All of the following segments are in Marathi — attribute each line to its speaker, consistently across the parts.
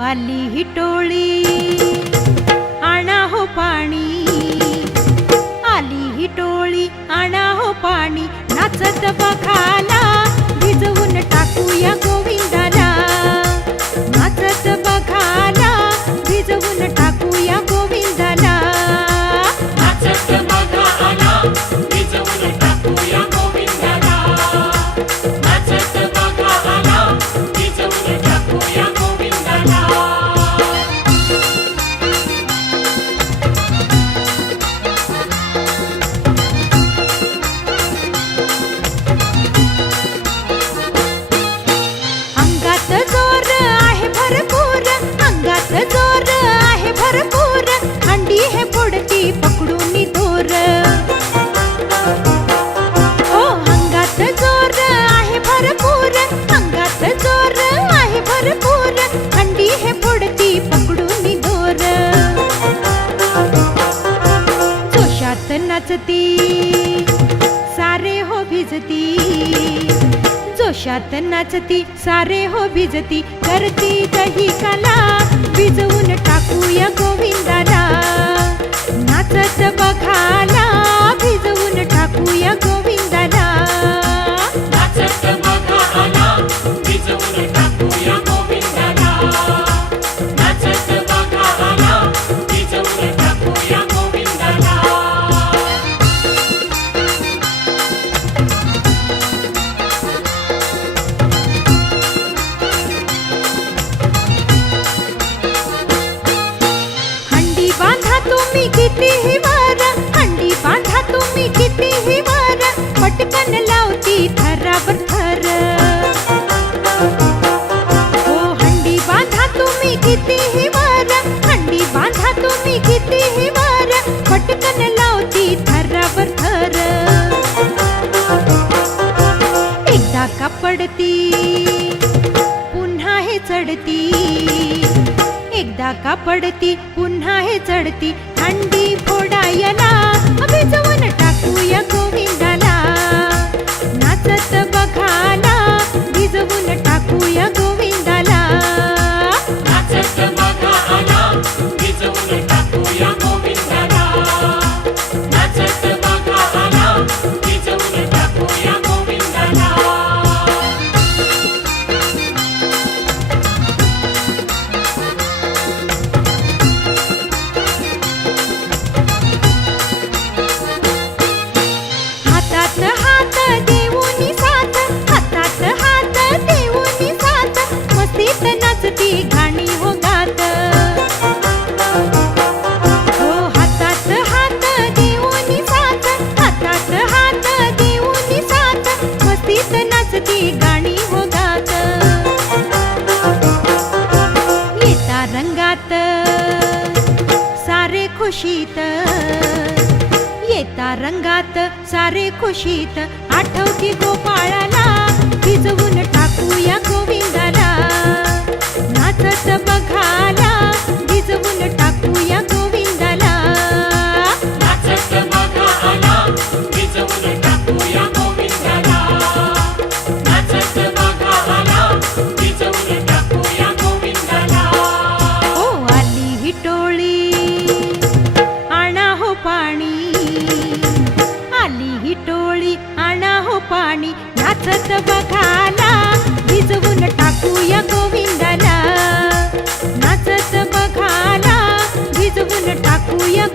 Speaker 1: आली ही टोळी आणा हो पाणी. आली ही टोळी आणा हो पाणी नाचत बघाला भिजवून टाकूया गोविंदाला. जोशात नाचती सारे हो भिजती करती दही कला. भिजवून टाकूया गोविंदाला. नाचत बघाला भिजवून टाकूया गोविंदाला. तुम्ही कितीही पटकन लावती थरावर थर. हो हंडी बांधा तुम्ही कितीही वार हंडी बांधा तुम्ही कितीही वार पटकन लावती थरावर थर. एकदा का पडती पुन्हा हे चढती. एकदा का पडती पुन्हा हे चढती खुशीत. येता रंगात सारे खुशीत. आठवती गोपाळाला भिजवून टाकूया गोविंदाला. नाचत बघाला भिजवून टाकूया गोविंदाला.
Speaker 2: नाचत बघाला नाचत
Speaker 1: बघाला भिजवून टाकूया गोविंदाला. नाचत बघाला भिजवून टाकूया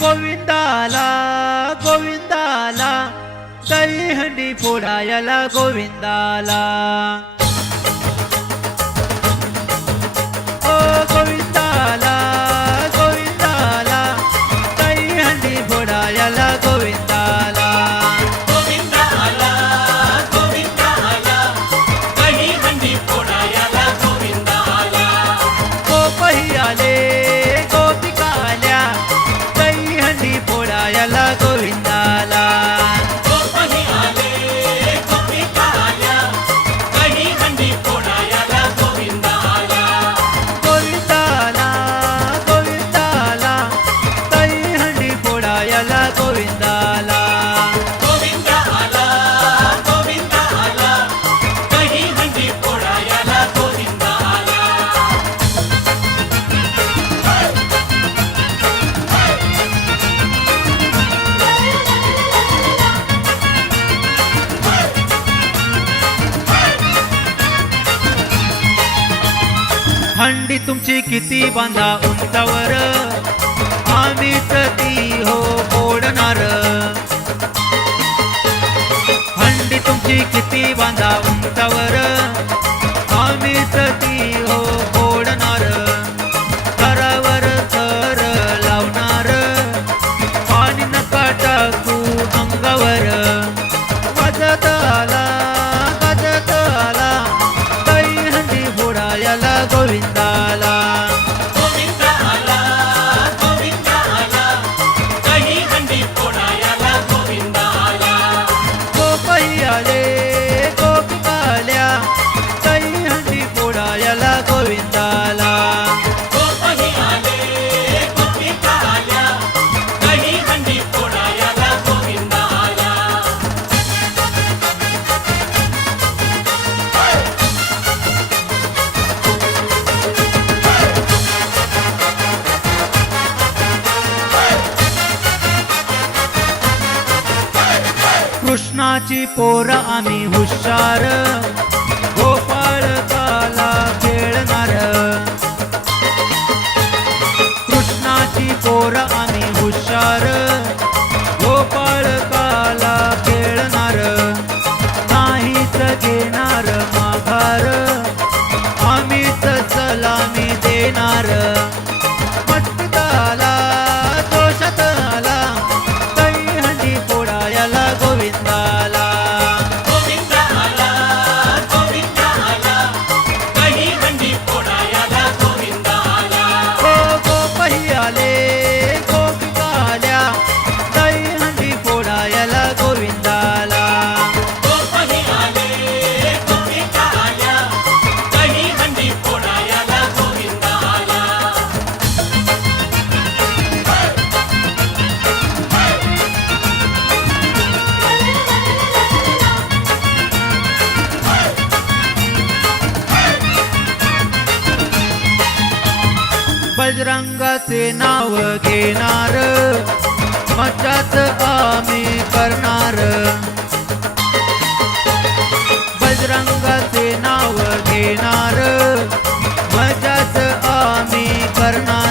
Speaker 1: गोविंदाला
Speaker 2: गोविंदाला.
Speaker 3: दही हंडी फोडायला गोविंदाला. तुमची किती बांधा उंचावर? आम्हीच ती हो फोडणार. हंडी तुमची किती बांधा उंचावर? थोर आम्ही हुशार. गोपाळ काला खेळणार. कृष्णाची पोर आम्ही हुशार. गोपाळ काला खेळणार. नाहीच घेणार माघार. आम्हीच सलामी देणार. बजरंगाचे नाव घेणार. मजाच आम्ही करणार. बजरंगाचे नाव घेणार. मजाच आम्ही करणार.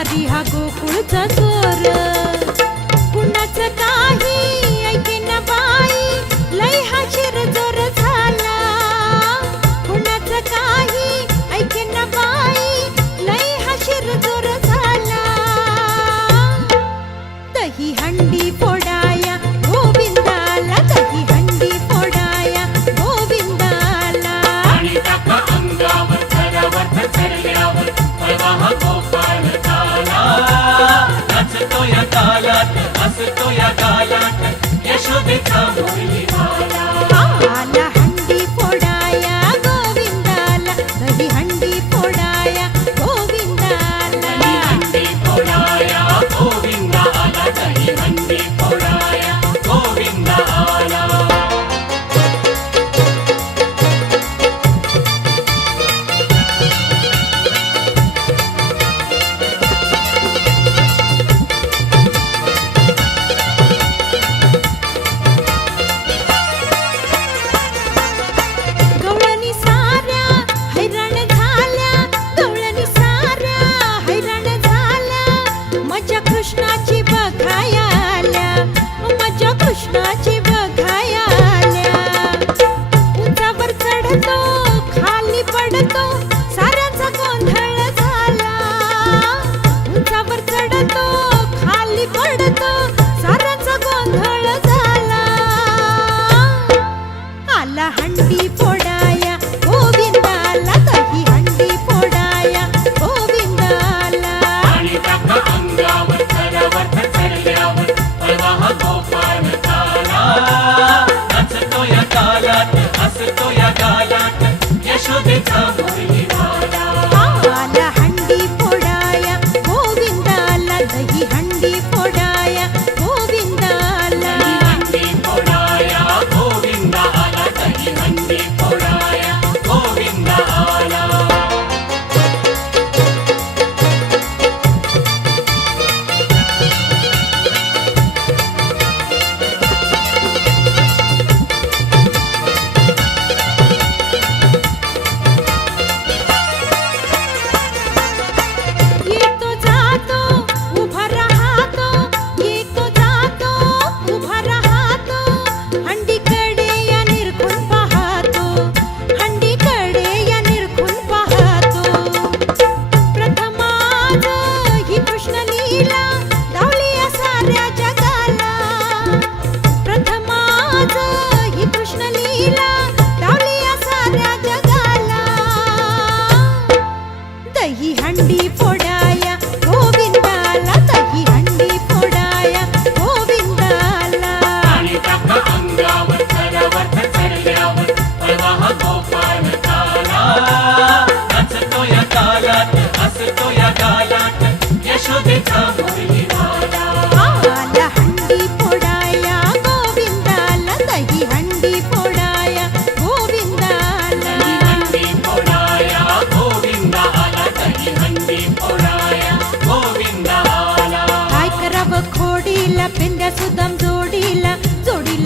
Speaker 1: भारी हा गोकुळचा चोर पुण्याचं काही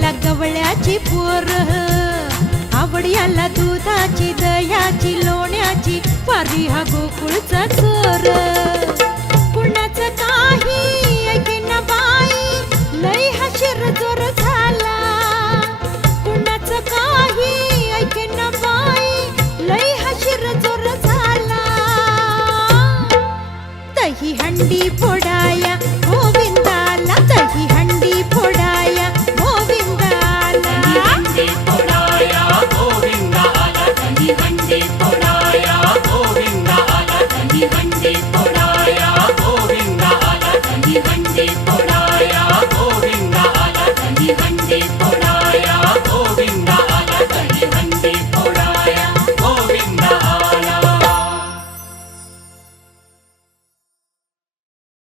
Speaker 1: आवडीला गवळ्याची पोर. आवड्याला दुधाची दह्याची लोण्याची पारी हा गोकुळचा चोर.